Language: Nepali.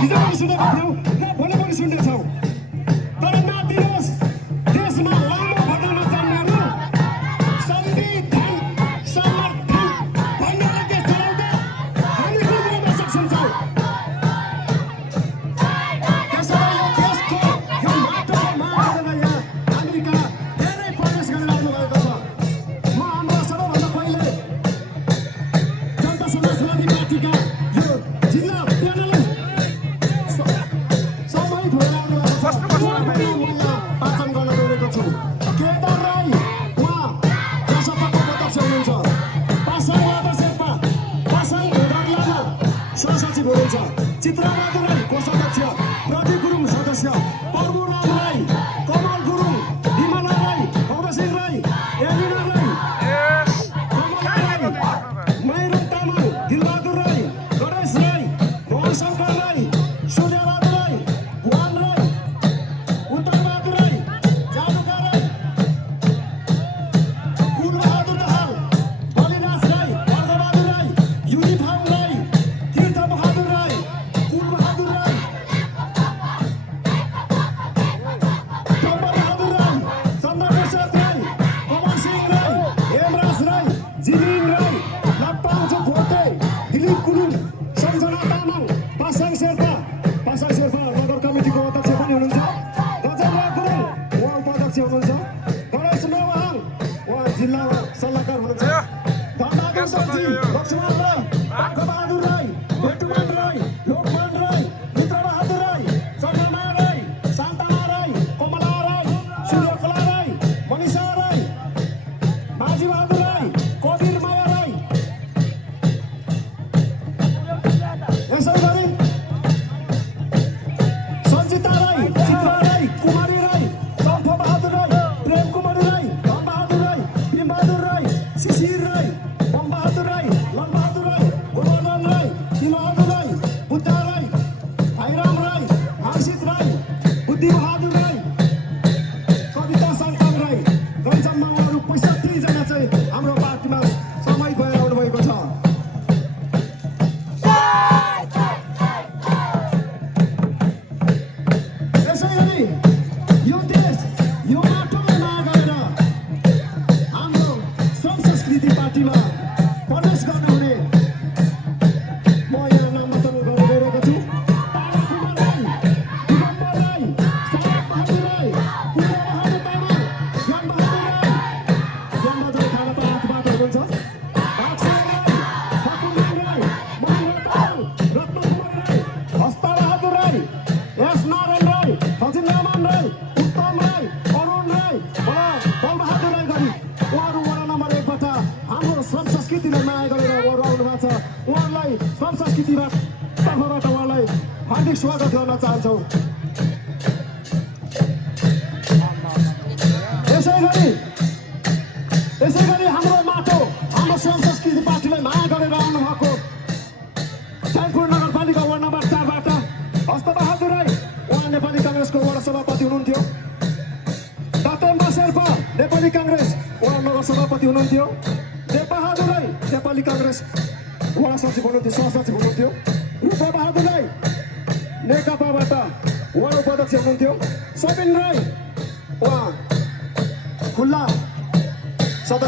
हिजो पनि सुनेको थियौँ र भोलि पनि सुन्नेछौँ। तर नदिनुहोस् देशमा लामो घटना जन्मेर संविधान समर्थन भन्नेले देश चलाउँदा हामी गुज्रिन सक्छौँ। त्यसैले यो देशको यो माटोको माटोमा यहाँ हामीका धेरै प्रवेश गरेर आउनुभएको छ। म हाम्रो सबैभन्दा पहिले जनता समाजवादी पार्टीका यो जिल्ला प्यानल सबै भएर आउनुभएको छ। वाचन गर्न गएको छु। केदार राई उहाँ जसपाको अध्यक्ष हुनुहुन्छ। पासाङ लामा शेर्पा पासाङ भेडार लामा सहसचिव हुनुहुन्छ। चित्रबहादुर राई कोषाध्यक्ष, प्रदीप गुरुङ सदस्य, प्रभुराम राई, कमल गुरुङ, विमला राई, भौरसिंह राई, एलिना राई, कमल राई, मैरम तामाङ, दिलबहादुर राई, गणेश राई, मोहनशङ्कर राई, सूर्यबहादुर राई, भुवन राई, उत्तरबहादुर राई, जानुका राई, कुलबहादुर दाहाल, बलिदास राई, अर्धबहादुर राई, युनिफार्म राई, तीर्थबहादुर राई, कुलबहादुर राई, टम्बरबहादुर राई, चन्द्रप्रसाद राई, कमल सिंह राई, हेमराज राई, जिलिङ राई, लाप्पाङचोक भोटे, दिलीप गुरुङ, सम्झना तामाङ, पासाङ शेर्पा नगर कमिटीको अध्यक्ष पनि हुनुहुन्छ। गजेन्द्र गुरुङ उहाँ उपाध्यक्ष हुनुहुन्छ। गणेश नेवाङ उहाँ जिल्ला सल्लाहकार हुनुहुन्छ। धनबहादुर दर्जी, लक्ष्मण राई, बहादुर राई, भेटुमान राई, लोकमान राई, मित्रबहादुर राई, चन्द्रमा राई, शान्तमा राई, कमला राई, सूर्यकला राई, मनिषा राई, माझीबहादुर राई, कवीर माया राई। यसै गरी सञ्जिता राई, चित्रा राई, कुमारी राई, चम्फबहादुर राई, प्रेम कुमारी राई, धनबहादुर राई, भीमबहादुर राई, शिशिर राई, बमबहादुर राई, लनबहादुर राई, गोवर्धन राई, तिलबहादुर राई, बुद्ध राई, भाइराम राई, हर्षित राई, बुद्धिबहादुर राई, कविता सन्तान राई, गन्जममा उहाँहरू 65 जना चाहिँ हाम्रो पार्टीमा समाहित भएर आउनुभएको छ। त्यसै गरी यो देश यो माटोमा माया गरेर हाम्रो श्रम संस्कृति पार्टीमा प्रवेश गर्नुहुने म यहाँ नामाङ्कन गर्न गइरहेको छु। ताराकुमार राई, दिगम्बर राई, शरदबहादुर राई, कुलबहादुर तामाङ, ज्ञानबहादुर राई, ज्ञानबहादुर खाना त हातबाट हुनुहुन्छ। भागसेन राई, फकुलमान राई, महेन्द्र तामाङ, रत्नकुमार राई, हस्तबहादुर राई, एस नारायण राई, फजिलरहमान राई, उत्तम राई, अरुण राई, बलबहादुर राई गरी उहाँहरू वडा नम्बर 1 बाट हाम्रो श्रम संस्कृतिलाई माया गरेर उहाँहरू आउनु भएको छ। उहाँहरूलाई श्रम संस्कृतिबाट तर्फबाट उहाँलाई हार्दिक स्वागत गर्न चाहन्छौँ। यसै गरी हाम्रो माटो हाम्रो श्रम संस्कृति पार्टीलाई माया गरेर आउनुभएको चैनपुर नगरपालिका वार्ड नम्बर 4 बाट हस्तबहादुर राई उहाँ नेपाली काङ्ग्रेसको वडा सभापति हुनुहुन्थ्यो। दातेम्बा शेर्पा नेपाली काङ्ग्रेस उहाँ नगर सभापति हुनुहुन्थ्यो। देवबहादुर राई नेपाली काङ्ग्रेस वडा सचिव हुनुहुन्थ्यो, सहसचिव हुनुहुन्थ्यो। रूपबहादुर राई नेकपाबाट वडा उपाध्यक्ष हुनुहुन्थ्यो। सबिन राई उहाँ खुल्ला